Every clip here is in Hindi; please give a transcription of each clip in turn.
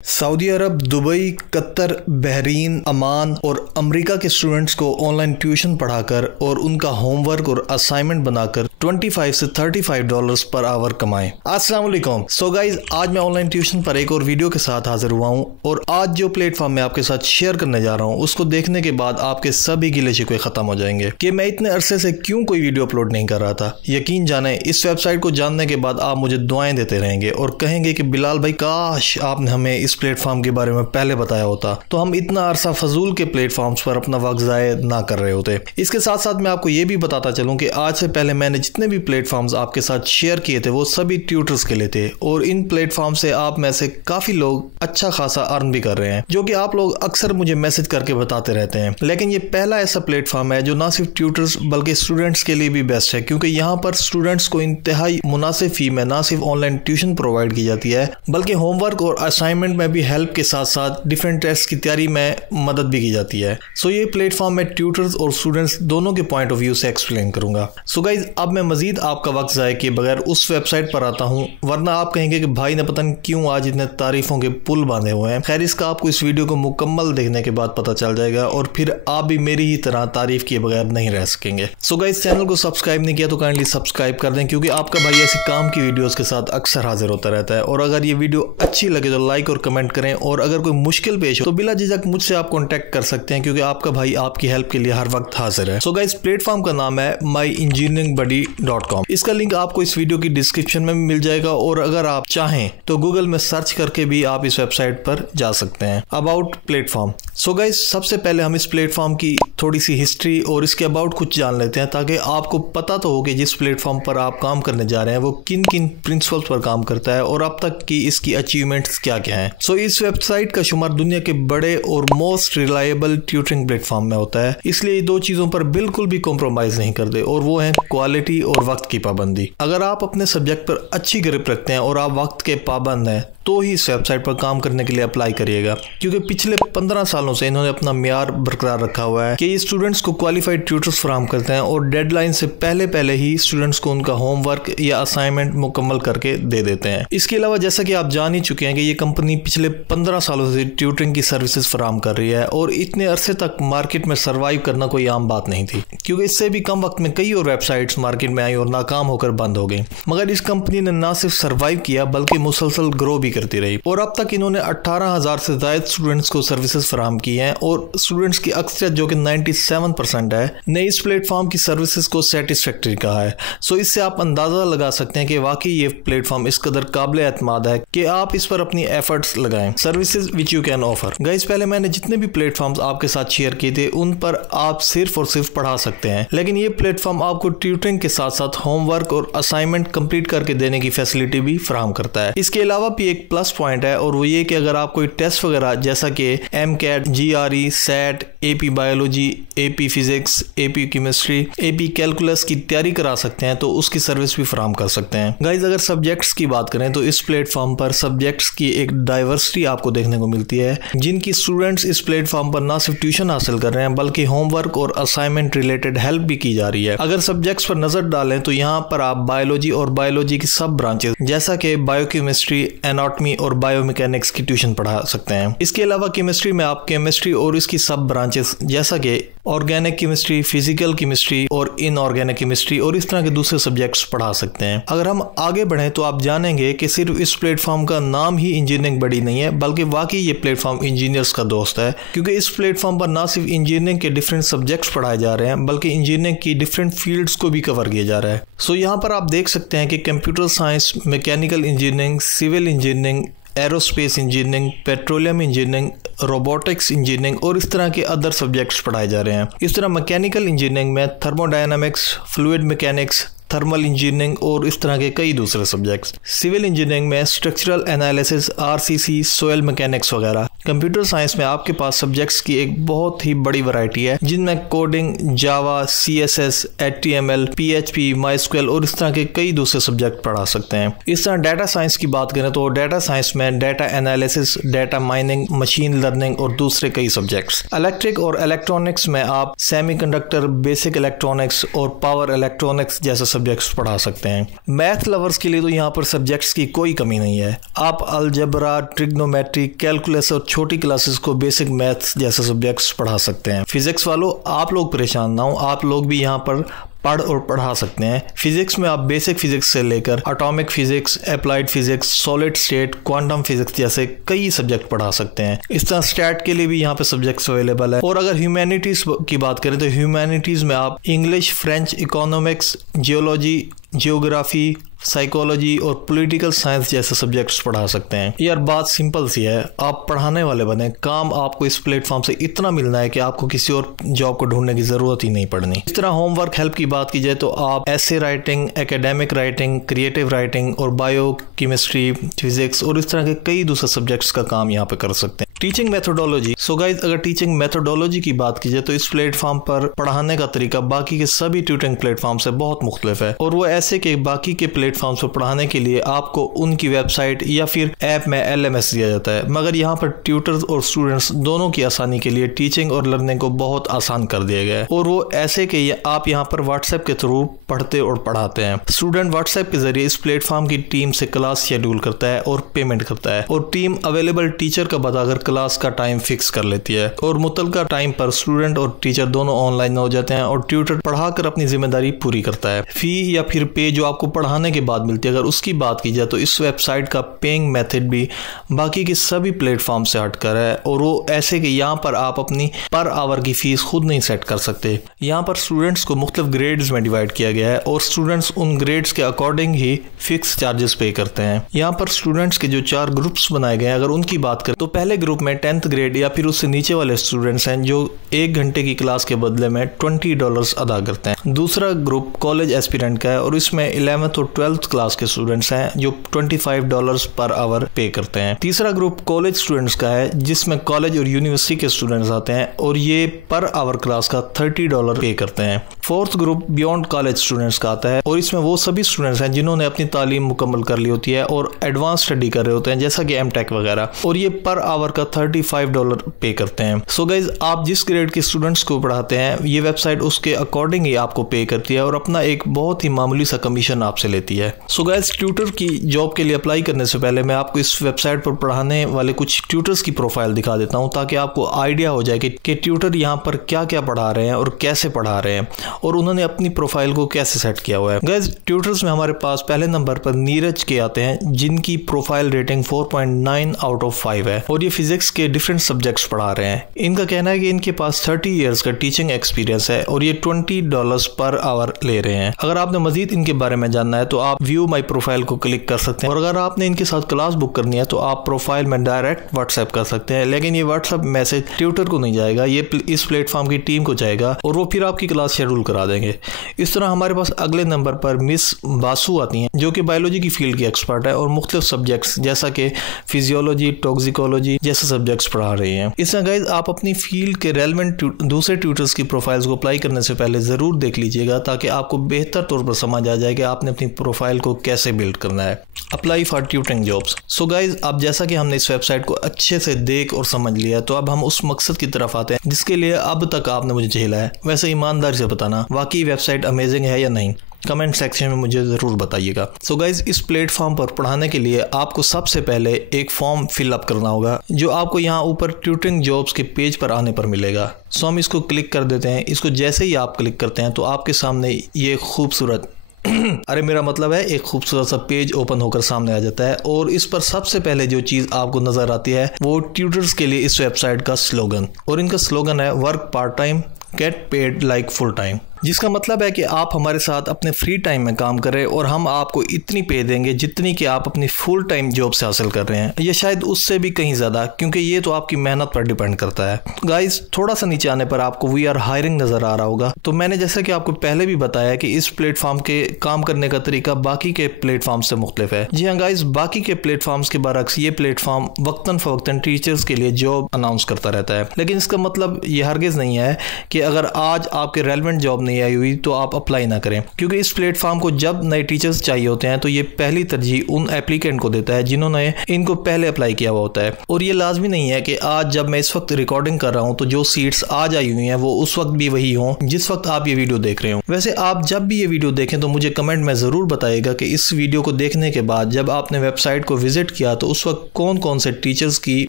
सऊदी अरब, दुबई, कतर, बहरीन, अमान और अमेरिका के स्टूडेंट्स को ऑनलाइन ट्यूशन पढ़ाकर और उनका होमवर्क और असाइनमेंट बनाकर 25 से $35 पर आवर कमाएं। अस्सलाम वालेकुम। सो गाइज, आज मैं ऑनलाइन ट्यूशन पर एक और वीडियो के साथ हाजिर हुआ हूं और आज जो प्लेटफॉर्म मैं आपके साथ शेयर करने जा रहा हूं उसको देखने के बाद आपके सभी गिले शिकवे खत्म हो जाएंगे कि मैं इतने अरसे से क्यों कोई वीडियो अपलोड नहीं कर रहा था। यकीन जाने, इस वेबसाइट को जानने के बाद आप मुझे दुआएं देते रहेंगे और कहेंगे कि बिलाल भाई, काश आपने हमें इस प्लेटफॉर्म के बारे में पहले बताया होता तो हम इतना अरसा फजूल के प्लेटफॉर्म्स पर अपना वक्त ज़ाया ना कर रहे होते। इसके साथ साथ मैं आपको ये भी बताता चलूं कि आज से पहले मैंने जितने भी प्लेटफॉर्म्स आपके साथ शेयर किए थे वो सभी ट्यूटर्स के लिए थे और इन प्लेटफॉर्म से आप में से काफी लोग अच्छा खासा अर्न भी कर रहे हैं, जो कि आप लोग अक्सर मुझे मैसेज करके बताते रहते हैं। लेकिन ये पहला ऐसा प्लेटफॉर्म है जो ना सिर्फ ट्यूटर्स बल्कि स्टूडेंट्स के लिए भी बेस्ट है, क्योंकि यहाँ पर स्टूडेंट्स को इंतहाई मुनासिब फी में ना सिर्फ ऑनलाइन ट्यूशन प्रोवाइड की जाती है बल्कि होमवर्क और असाइनमेंट में भी हेल्प के साथ साथ डिफरेंट टेस्ट की तैयारी में मदद भी की जाती है। सो ये प्लेटफॉर्म में ट्यूटर्स और स्टूडेंट्स दोनों के पॉइंट ऑफ व्यू से एक्सप्लेन करूंगा। सो गाइज, अब मैं मजीद आपका वक्त ज़ाया किए बगैर उस वेबसाइट पर आता हूं, वरना आप कहेंगे कि भाई ने पता नहीं क्यों आज इतने तारीफों के पुल बांधे हुए हैं। खैर, इसका आपको इस वीडियो को मुकम्मल देखने के बाद पता चल जाएगा और फिर आप भी मेरी ही तरह तारीफ किए बगैर नहीं रह सकेंगे। सो गाइज, चैनल को सब्सक्राइब नहीं किया तो काइंडली सब्सक्राइब कर दें, क्योंकि आपका भाई ऐसी काम की वीडियोस के साथ अक्सर हाजिर होता रहता है। और अगर ये वीडियो अच्छी लगे तो लाइक और कमेंट करें, और अगर कोई मुश्किल पेश हो तो बिला झिझक मुझसे आप कांटेक्ट कर सकते हैं, क्योंकि आपका भाई आपकी हेल्प के लिए हर वक्त हाजिर है। सो गाइस, प्लेटफॉर्म का नाम है myengineeringbuddy.com। इसका लिंक आपको इस वीडियो की डिस्क्रिप्शन में मिल जाएगा, और अगर आप चाहें तो गूगल में सर्च करके भी आप इस वेबसाइट पर जा सकते हैं। About platform. सो गाइस, सबसे पहले हम इस प्लेटफॉर्म की थोड़ी सी हिस्ट्री और इसके अबाउट कुछ जान लेते हैं, ताकि आपको पता तो हो कि जिस प्लेटफॉर्म पर आप काम करने जा रहे हैं वो किन किन प्रिंसिपल्स पर काम करता है और अब तक की इसकी अचीवमेंट्स क्या क्या हैं। सो इस वेबसाइट का शुमार दुनिया के बड़े और मोस्ट रिलायबल ट्यूटरिंग प्लेटफॉर्म में होता है, इसलिए ये दो चीजों पर बिल्कुल भी कॉम्प्रोमाइज नहीं करते, और वो है क्वालिटी और वक्त की पाबंदी। अगर आप अपने सब्जेक्ट पर अच्छी ग्रिप रखते हैं और आप वक्त के पाबंद हैं तो ही इस वेबसाइट पर काम करने के लिए अप्लाई करिएगा, क्योंकि पिछले 15 सालों से इन्होंने अपना म्यार बरकरार रखा हुआ है कि ये स्टूडेंट्स को क्वालिफाइड ट्यूटर्स फराहम करते हैं और डेडलाइन से पहले ही स्टूडेंट्स को उनका होमवर्क या असाइनमेंट मुकम्मल करके दे देते हैं। इसके अलावा जैसा कि आप जान ही चुके हैं कि ये कंपनी पिछले 15 सालों से ट्यूटरिंग की सर्विसेज फराहम कर रही है, और इतने अरसे तक मार्केट में सर्वाइव करना कोई आम बात नहीं थी, क्योंकि इससे भी कम वक्त में कई और वेबसाइट्स मार्केट में आई और नाकाम होकर बंद हो गई। मगर इस कंपनी ने ना सिर्फ सर्वाइव किया बल्कि मुसलसल ग्रो भी करती रही, और अब तक इन्होंने 18,000 से ज्यादा स्टूडेंट्स को सर्विसेज फराहम की हैं, और स्टूडेंट्स की अक्सरियत जो कि 97% है ने इस प्लेटफॉर्म की सर्विसेज को सेटिस्फैक्टरी कहा है। सो इससे आप अंदाजा लगा सकते हैं कि वाकई ये प्लेटफॉर्म इस कदर काबिल एतमाद है कि आप इस पर अपनी एफर्ट्स लगाएं। Services which you can offer. Guys, पहले मैंने जितने भी प्लेटफॉर्म्स आपके साथ शेयर किए थे उन पर आप सिर्फ और सिर्फ पढ़ा सकते हैं, लेकिन ये प्लेटफॉर्म आपको ट्यूटरिंग के साथ साथ होमवर्क और असाइनमेंट कंप्लीट करके देने की फैसिलिटी भी फराहम करता है। इसके अलावा भी एक प्लस पॉइंट है, और वो ये कि अगर आप कोई टेस्ट वगैरह जैसा कि MCAT, GRE, SAT, AP biology, AP physics, AP chemistry, AP calculus की तैयारी करा सकते हैं तो उसकी सर्विस भी फराहम कर सकते हैं। गाइज, अगर सब्जेक्ट्स की बात करें तो इस प्लेटफॉर्म पर सब्जेक्ट्स की एक डाइवर्सिटी आपको देखने को मिलती है, जिनकी स्टूडेंट्स इस प्लेटफॉर्म पर ना सिर्फ ट्यूशन हासिल कर रहे हैं बल्कि होमवर्क और असाइनमेंट रिलेटेड हेल्प भी की जा रही है। अगर सब्जेक्ट्स पर नजर डालें तो यहाँ पर आप बायोलॉजी और बायोलॉजी की सब ब्रांचेस जैसा कि बायोकेमिस्ट्री, एनाटॉमी और बायोमैकेनिक्स की ट्यूशन पढ़ा सकते हैं। इसके अलावा केमिस्ट्री में आप केमिस्ट्री और इसकी सब ब्रांचेस जैसा कि ऑर्गेनिक केमिस्ट्री, फिजिकल केमिस्ट्री और इनऑर्गेनिक केमिस्ट्री और इस तरह के दूसरे सब्जेक्ट्स पढ़ा सकते हैं। अगर हम आगे बढ़ें तो आप जानेंगे कि सिर्फ इस प्लेटफॉर्म का नाम ही इंजीनियरिंग बडी नहीं है, बल्कि वाकई ये प्लेटफॉर्म इंजीनियर्स का दोस्त है, क्योंकि इस प्लेटफॉर्म पर ना सिर्फ इंजीनियरिंग के डिफरेंट सब्जेक्ट्स पढ़ाए जा रहे हैं बल्कि इंजीनियरिंग की डिफरेंट फील्ड्स को भी कवर किया जा रहा है। सो यहाँ पर आप देख सकते हैं कि computer science, mechanical engineering, civil engineering, aerospace engineering, petroleum engineering, robotics engineering और इस तरह के अदर सब्जेक्ट्स पढ़ाए जा रहे हैं। इस तरह मैकेनिकल इंजीनियरिंग में thermodynamics, fluid mechanics, thermal engineering और इस तरह के कई दूसरे सब्जेक्ट्स। सिविल इंजीनियरिंग में structural analysis, RCC, soil mechanics वगैरह। कंप्यूटर साइंस में आपके पास सब्जेक्ट्स की एक बहुत ही बड़ी वैरायटी है, जिनमें कोडिंग, जावा, CSS, HTML, PHP, MySQL और इस तरह के कई दूसरे सब्जेक्ट पढ़ा सकते हैं। इस तरह डाटा साइंस की बात करें तो डाटा साइंस में data analysis, data mining, machine learning और दूसरे कई सब्जेक्ट्स। इलेक्ट्रिक और इलेक्ट्रॉनिक्स में आप सेमीकंडक्टर, बेसिक इलेक्ट्रॉनिक्स और पावर इलेक्ट्रॉनिक्स जैसे सब्जेक्ट्स पढ़ा सकते हैं। मैथ लवर्स के लिए तो यहाँ पर सब्जेक्ट्स की कोई कमी नहीं है। आप अलजेब्रा, ट्रिग्नोमेट्री, कैलकुलस और छोटी क्लासेस को बेसिक मैथ्स जैसे सब्जेक्ट्स पढ़ा सकते हैं। फिजिक्स वालों, आप लोग परेशान ना हो, आप लोग भी यहाँ पर पढ़ और पढ़ा सकते हैं। फिजिक्स में आप बेसिक फिजिक्स से लेकर atomic physics, applied physics, solid state, quantum physics जैसे कई सब्जेक्ट पढ़ा सकते हैं। इस तरह स्टैट के लिए भी यहाँ पे सब्जेक्ट्स अवेलेबल है। और अगर ह्यूमैनिटीज की बात करें तो ह्यूमैनिटीज में आप English, French, economics, geology, geography, psychology और पॉलिटिकल साइंस जैसे सब्जेक्ट्स पढ़ा सकते हैं। यार बात सिंपल सी है, आप पढ़ाने वाले बने, काम आपको इस प्लेटफॉर्म से इतना मिलना है कि आपको किसी और जॉब को ढूंढने की जरूरत ही नहीं पड़नी। इस तरह होमवर्क हेल्प की बात की जाए तो आप essay writing, academic writing, creative writing और बायो, केमिस्ट्री, फिजिक्स और इस तरह के कई दूसरे सब्जेक्ट्स का काम यहाँ पे कर सकते हैं। Teaching methodology. सो गाइज, अगर टीचिंग मेथोडोलॉजी की बात की जाए तो इस प्लेटफॉर्म पर पढ़ाने का तरीका बाकी के सभी ट्यूटरिंग प्लेटफॉर्म से बहुत मुख्तलिफ है, और वो ऐसे कि बाकी के प्लेटफॉर्म पर पढ़ाने के लिए आपको उनकी वेबसाइट या फिर ऐप में LMS दिया जाता है, मगर यहाँ पर ट्यूटर्स और स्टूडेंट्स दोनों की आसानी के लिए टीचिंग और लर्निंग को बहुत आसान कर दिया गया है। और वो ऐसे कि आप यहाँ पर व्हाट्सएप के थ्रू पढ़ते और पढ़ाते हैं। स्टूडेंट व्हाट्सएप के जरिए इस प्लेटफॉर्म की टीम से क्लास शेड्यूल करता है और पेमेंट करता है, और टीम अवेलेबल टीचर का बताकर क्लास का टाइम फिक्स कर लेती है, और मुतलका टाइम पर स्टूडेंट और टीचर दोनों ऑनलाइन हो जाते हैं और ट्यूटर पढ़ाकर अपनी जिम्मेदारी पूरी करता है। फी या फिर पे जो आपको पढ़ाने के बाद मिलती है, अगर उसकी बात की जाए तो इस वेबसाइट का पेइंग मेथड भी बाकी के सभी प्लेटफॉर्म से हटकर है, और वो ऐसे कि यहाँ पर आप अपनी पर आवर की फीस खुद नहीं सेट कर सकते। यहाँ पर स्टूडेंट्स को मुख्तलिफ ग्रेड्स में डिवाइड किया गया है, और स्टूडेंट्स उन ग्रेड्स के अकॉर्डिंग ही फिक्स चार्जेस पे करते हैं। यहाँ पर स्टूडेंट्स के जो 4 ग्रुप्स बनाए गए हैं, अगर उनकी बात करें तो पहले ग्रुप में 10th ग्रेड या फिर उससे नीचे वाले स्टूडेंट्स हैं जो 1 घंटे की क्लास के बदले में $20 अदा करते हैं। दूसरा ग्रुप कॉलेज एस्पिरेंट का है, और इसमें 11th और 12th क्लास के स्टूडेंट्स हैं जो $25 पर आवर पे करते हैं। तीसरा ग्रुप कॉलेज स्टूडेंट्स का है, जिसमें कॉलेज और यूनिवर्सिटी के स्टूडेंट्स आते हैं, और ये पर आवर क्लास का $30 पे करते हैं। Fourth group beyond college students का आता है, और इसमें वो सभी स्टूडेंट्स हैं जिन्होंने अपनी तालीम मुकम्मल कर ली होती है और एडवांस स्टडी कर रहे होते हैं, जैसा कि M.Tech वगैरह, और ये पर आवर का $35 पे करते हैं। सो गाइज, आप जिस ग्रेड के स्टूडेंट्स को पढ़ाते हैं, ये वेबसाइट उसके अकॉर्डिंग ही आपको पे करती है और अपना एक बहुत ही मामूली सा कमीशन आपसे लेती है। सो गाइज, ट्यूटर की जॉब के लिए अप्लाई करने से पहले मैं आपको इस वेबसाइट पर पढ़ाने वाले कुछ ट्यूटर्स की प्रोफाइल दिखा देता हूँ, ताकि आपको आइडिया हो जाए कि ट्यूटर यहाँ पर क्या क्या पढ़ा रहे हैं और कैसे पढ़ा रहे हैं, और उन्होंने अपनी प्रोफाइल को कैसे सेट किया हुआ है। गाइज, ट्यूटर्स में हमारे पास पहले नंबर पर नीरज के आते हैं, जिनकी प्रोफाइल रेटिंग 4.9 आउट ऑफ 5 है, और ये फिजिक्स के डिफरेंट सब्जेक्ट्स पढ़ा रहे हैं। इनका कहना है कि इनके पास 30 इयर्स का टीचिंग एक्सपीरियंस है, और ये $20 पर आवर ले रहे हैं। अगर आपने मजीद इनके बारे में जानना है तो आप व्यू माई प्रोफाइल को क्लिक कर सकते हैं, और अगर आपने इनके साथ क्लास बुक करनी है तो आप प्रोफाइल में डायरेक्ट व्हाट्सएप कर सकते हैं, लेकिन ये व्हाट्सएप मैसेज ट्यूटर को नहीं जाएगा, ये इस प्लेटफॉर्म की टीम को जाएगा, और वो फिर आपकी क्लास शेड्यूल करा देंगे। इस तरह हमारे पास अगले नंबर पर मिस बासु आती हैं, जो कि बायोलॉजी की फील्ड की एक्सपर्ट है और मुख्तलिफ सब्जेक्ट्स जैसा कि फिजियोलॉजी, टॉक्सिकोलॉजी जैसे सब्जेक्ट्स पढ़ा रही हैं। इस तरह गाइज, आप अपनी फील्ड के रेलेवेंट दूसरे ट्यूटर्स की प्रोफाइल्स को अप्लाई करने से पहले जरूर देख लीजिएगा, ताकि आपको बेहतर तौर पर समझ आ जाए कि आपने अपनी प्रोफाइल को कैसे बिल्ड करना है। Apply for tutoring jobs. So guys, अब जैसा कि हमने इस वेबसाइट को अच्छे से देख और समझ लिया, तो अब हम उस मकसद की तरफ आते हैं जिसके लिए अब तक आपने मुझे झेला है। वैसे ईमानदारी से बताना, वाकई वेबसाइट अमेजिंग है या नहीं, कमेंट सेक्शन में मुझे ज़रूर बताइएगा। सो गाइज, इस प्लेटफॉर्म पर पढ़ाने के लिए आपको सबसे पहले एक फॉर्म फिलअप करना होगा, जो आपको यहाँ ऊपर ट्यूटरिंग जॉब्स के पेज पर आने पर मिलेगा। सो हम इसको क्लिक कर देते हैं। इसको जैसे ही आप क्लिक करते हैं तो आपके सामने ये खूबसूरत अरे मेरा मतलब है एक खूबसूरत सा पेज ओपन होकर सामने आ जाता है, और इस पर सबसे पहले जो चीज़ आपको नज़र आती है वो ट्यूटर्स के लिए इस वेबसाइट का स्लोगन, और इनका स्लोगन है work part time, get paid like full time. जिसका मतलब है कि आप हमारे साथ अपने फ्री टाइम में काम करें और हम आपको इतनी पे देंगे जितनी कि आप अपनी फुल टाइम जॉब से हासिल कर रहे हैं, या शायद उससे भी कहीं ज़्यादा, क्योंकि ये तो आपकी मेहनत पर डिपेंड करता है। गाइस, थोड़ा सा नीचे आने पर आपको वी आर हायरिंग नज़र आ रहा होगा। तो मैंने जैसा कि आपको पहले भी बताया कि इस प्लेटफॉर्म के काम करने का तरीका बाकी के प्लेटफॉर्म से मुख्तलिफ है। जी हाँ गाइस, बाकी के प्लेटफॉर्म्स के बरक्स ये प्लेटफॉर्म वक्तन फवक्तन टीचर्स के लिए जॉब अनाउंस करता रहता है, लेकिन इसका मतलब ये हरगिज़ नहीं है कि अगर आज आपके रेलेवेंट जॉब नहीं आई हुई तो आप अप्लाई ना करें, क्योंकि इस प्लेटफॉर्म को जब नए टीचर्स चाहिए होते हैं तो ये पहली तरजीह उन एप्लीकेंट को देता है जिन्होंने इनको पहले अप्लाई किया हुआ होता है। और ये लाजमी नहीं है कि आज जब मैं इस वक्त रिकॉर्डिंग कर रहा हूँ तो जो सीट्स आज आई हुई हैं वो उस वक्त भी वही हों जिस वक्त आप ये वीडियो देख रहे हो। वैसे आप जब भी ये वीडियो देखें तो मुझे कमेंट में ज़रूर बताइएगा कि इस वीडियो को देखने के बाद जब आपने वेबसाइट को विजिट किया तो उस वक्त कौन कौन से टीचर्स की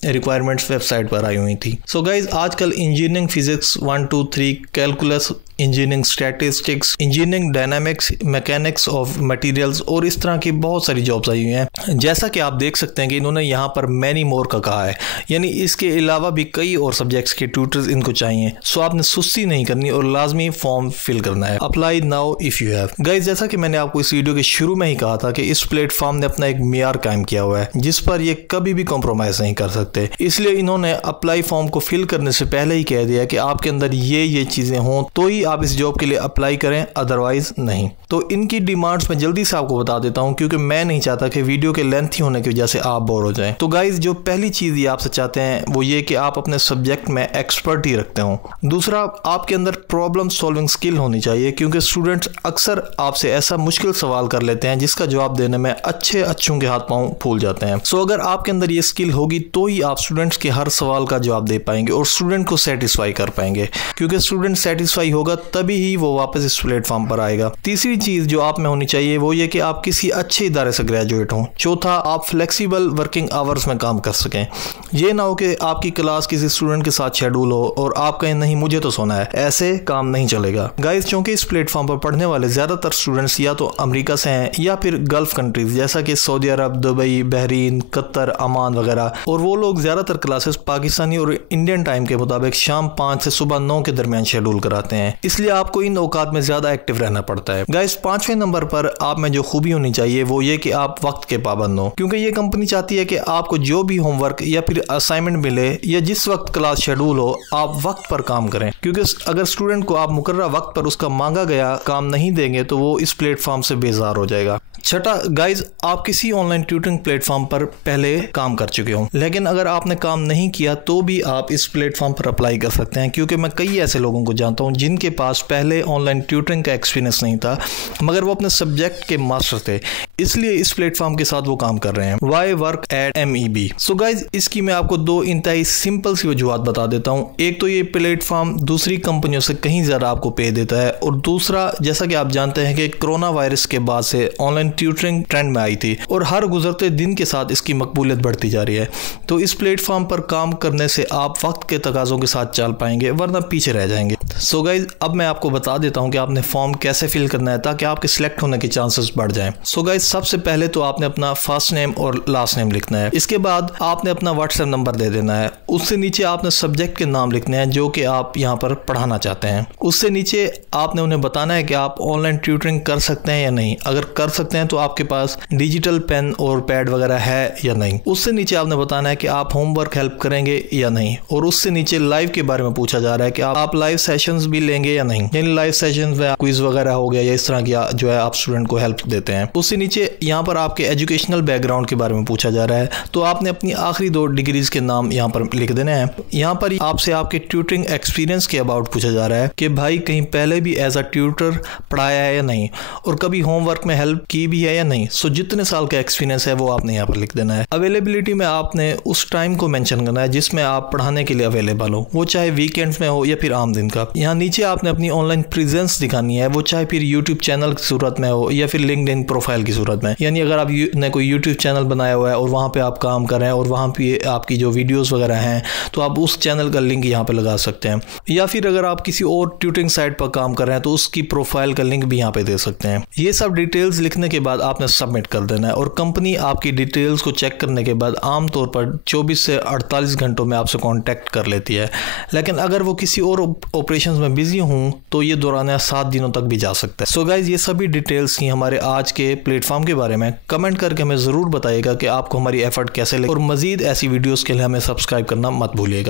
रिक्वायरमेंट्स वेबसाइट पर आई हुई थी। सो गाइज, आजकल engineering physics 1, 2, 3, calculus, engineering statistics, engineering dynamics, mechanics of materials और इस तरह की बहुत सारी जॉब्स आई हुई हैं। जैसा कि आप देख सकते हैं कि इन्होंने यहाँ पर मैनी मोर का कहा है, यानी इसके अलावा भी कई और सब्जेक्ट्स के ट्यूटर्स इनको चाहिए। सो आपने सुस्ती नहीं करनी और लाजमी फॉर्म फिल करना है। Apply now if you have. Guys, जैसा कि मैंने आपको इस वीडियो के शुरू में ही कहा था कि इस प्लेटफॉर्म ने अपना एक मियार कायम किया हुआ है जिस पर ये कभी भी कॉम्प्रोमाइज नहीं कर सकते, इसलिए इन्होंने अप्लाई फॉर्म को फिल करने से पहले ही कह दिया कि आपके अंदर ये चीजें हों तो ही आप इस जॉब के लिए अप्लाई करें, अदरवाइज नहीं। तो इनकी डिमांड्स मैं जल्दी से आपको बता देता हूं क्योंकि मैं नहीं चाहता कि वीडियो के लेंथी होने की वजह से आप बोर हो जाएं। तो गाइज, जो पहली चीज ये आपसे चाहते हैं वो ये कि आप अपने सब्जेक्ट में एक्सपर्टी रखते हो। दूसरा, आपके अंदर प्रॉब्लम सॉल्विंग स्किल होनी चाहिए, क्योंकि स्टूडेंट्स अक्सर आपसे ऐसा मुश्किल सवाल कर लेते हैं जिसका जवाब देने में अच्छों के हाथ पांव फूल जाते हैं। सो अगर आपके अंदर ये स्किल होगी तो ही आप स्टूडेंट्स के हर सवाल का जवाब दे पाएंगे और स्टूडेंट को सेटिस्फाई कर पाएंगे, क्योंकि स्टूडेंट सेटिस्फाई होगा तभी ही वो वापस इस प्लेटफॉर्म पर आएगा। तीसरी चीज जो आप में होनी चाहिए वो ये कि आप किसी अच्छे इदारे से ग्रेजुएट हों। चौथा, आप फ्लेक्सिबल वर्किंग आवर्स में काम कर सकें। ये ना हो कि आपकी क्लास किसी स्टूडेंट के साथ शेड्यूल हो और आप कहें नहीं मुझे तो सोना है, ऐसे काम नहीं चलेगा। गाइस, क्योंकि इस प्लेटफॉर्म पर पढ़ने वाले ज्यादातर स्टूडेंट्स या तो अमेरिका से हैं या फिर गल्फ कंट्रीज जैसा कि सऊदी अरब, दुबई, बहरीन, कतर, अमान वगैरह, और वो लोग ज्यादातर क्लासेस पाकिस्तानी और इंडियन टाइम के मुताबिक शाम 5 से सुबह 9 के दरमियान शेड्यूल कराते हैं, इसलिए आपको इन औकात में ज्यादा एक्टिव रहना पड़ता है। गाइस, 5वें नंबर पर आप में जो खूबी होनी चाहिए वो ये कि आप वक्त के पाबंद हो, क्योंकि ये कंपनी चाहती है कि आपको जो भी होमवर्क या फिर असाइनमेंट मिले या जिस वक्त क्लास शेड्यूल हो आप वक्त पर काम करें, क्योंकि अगर स्टूडेंट को आप मुकर्रर वक्त पर उसका मांगा गया काम नहीं देंगे तो वो इस प्लेटफॉर्म से बेजार हो जाएगा। छठा, गाइज, आप किसी ऑनलाइन ट्यूटरिंग प्लेटफॉर्म पर पहले काम कर चुके हो, लेकिन अगर आपने काम नहीं किया तो भी आप इस प्लेटफॉर्म पर अप्लाई कर सकते हैं, क्योंकि मैं कई ऐसे लोगों को जानता हूं जिनके पास पहले ऑनलाइन ट्यूटरिंग का एक्सपीरियंस नहीं था मगर वो अपने सब्जेक्ट के मास्टर थे, इसलिए इस प्लेटफॉर्म के साथ वो काम कर रहे हैं। Why work at MEB। So guys, इसकी मैं आपको दो इंतहाई सिंपल सी वजूहत बता देता हूँ। एक तो ये प्लेटफॉर्म दूसरी कंपनियों से कहीं ज़्यादा आपको पे देता है, और दूसरा, जैसा कि आप जानते हैं कि कोरोना वायरस के बाद से ऑनलाइन ट्यूटरिंग ट्रेंड में आई थी और हर गुजरते दिन के साथ इसकी मकबूलियत बढ़ती जा रही है। तो इस प्लेटफॉर्म पर काम करने से आप वक्त के तकाजों के साथ चल पाएंगे, वरना पीछे रह जाएंगे। सो गाइज, अब मैं आपको बता देता हूँ कि आपने फॉर्म कैसे फिल करना है ताकि आपके सिलेक्ट होने के चांसेस बढ़ जाएं। सो गाइज, सबसे पहले तो आपने अपना फर्स्ट नेम और लास्ट नेम लिखना है। इसके बाद आपने अपना व्हाट्सएप नंबर दे देना है। उससे नीचे आपने सब्जेक्ट के नाम लिखने हैं जो कि आप यहाँ पर पढ़ाना चाहते हैं। उससे नीचे आपने उन्हें बताना है कि आप ऑनलाइन ट्यूटरिंग कर सकते हैं या नहीं। अगर कर सकते हैं तो आपके पास डिजिटल पेन और पैड वगैरह है या नहीं। उससे नीचे आपने बताना है कि आप होमवर्क हेल्प करेंगे या नहीं। और उससे नीचे लाइव के बारे में पूछा जा रहा है कि आप लाइव सेशंस भी लेंगे या नहीं, यानी लाइव सेशंस में क्विज वगैरह हो गया या इस तरह की जो है आप स्टूडेंट को हेल्प देते हैं। उससे नीचे यहाँ पर आपके एजुकेशनल बैकग्राउंड के बारे में पूछा जा रहा है, तो आपने अपनी आखिरी 2 डिग्रीज के नाम यहाँ पर लिख देने हैं। यहाँ पर आपसे आपके ट्यूटरिंग एक्सपीरियंस के अबाउट पूछा जा रहा है कि भाई कहीं पहले भी एज अ ट्यूटर पढ़ाया है या नहीं, और कभी होमवर्क में हेल्प की भी है या नहीं। सो जितने साल का एक्सपीरियंस है वो आपने यहाँ पर लिख देना है। अवेलेबिलिटी में आपने उस टाइम को मेंशन करना है जिसमें आप पढ़ाने के लिए अवेलेबल हो, वो चाहे वीकेंड्स में हो या फिर आम दिन का। यहाँ नीचे आपने अपनी ऑनलाइन प्रेजेंस दिखानी है, वो चाहे फिर यूट्यूब चैनल की सूरत में हो या फिर लिंक्डइन प्रोफाइल की सूरत में। यानी अगर आप ने कोई यूट्यूब चैनल बनाया हुआ है और वहाँ पे आप काम कर रहे हैं और वहाँ पे आपकी जो वीडियोस वगैरह हैं तो आप उस चैनल का लिंक यहाँ पे लगा सकते हैं। या फिर अगर आप किसी और ट्यूटरिंग साइट पर काम कर रहे हैं तो उसकी प्रोफाइल का लिंक भी यहाँ पे दे सकते हैं। ये सब डिटेल्स लिखने के बाद आपने सबमिट कर देना है, और कंपनी आपकी डिटेल्स को चेक करने के बाद आमतौर पर 24 से 48 घंटों में आपसे कॉन्टैक्ट कर लेती है। लेकिन अगर वो किसी और ऑपरेशन वेकेशन में बिजी हूँ तो ये दौरान 7 दिनों तक भी जा सकता है। सो गाइज, ये सभी डिटेल्स थी हमारे आज के प्लेटफॉर्म के बारे में। कमेंट करके हमें जरूर बताइएगा कि आपको हमारी एफर्ट कैसे लगे और मजीद ऐसी वीडियोस के लिए हमें सब्सक्राइब करना मत भूलिएगा।